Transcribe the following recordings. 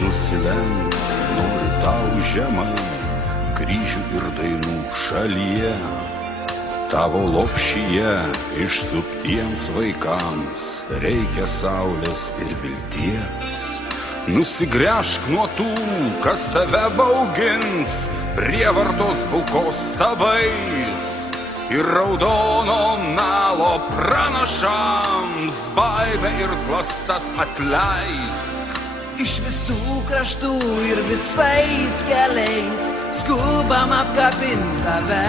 nusilenk, noriu tau žemai, kryžių ir dainų šalyje. Tavo lopšyje išsuptiems vaikams reikia saulės ir vilties. Nusigręžk nuo tų, kas tave baugins, prievartos bukos stabais ir raudono melo pranašams baimę ir klastas atleisk. Iš visų kraštų ir visais keliais skubam apkabint tave.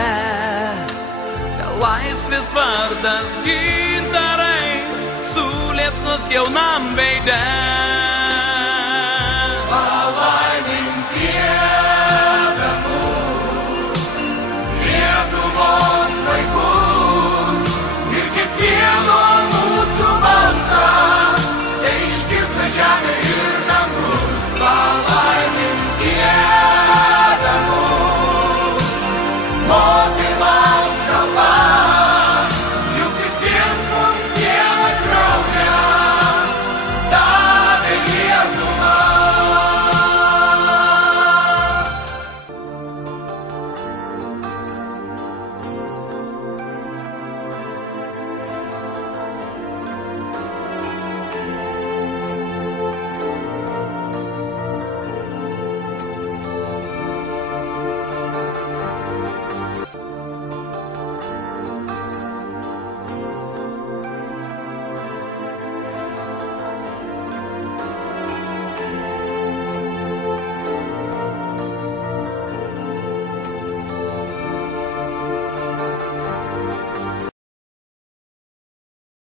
Laisvės vardas gintarais suliepsnos jaunam veide. Palaimink Dieve mus, Lietuvos vaikus ir kiekvieno mūsų balsą, tai išgirsta žemė ir dangus.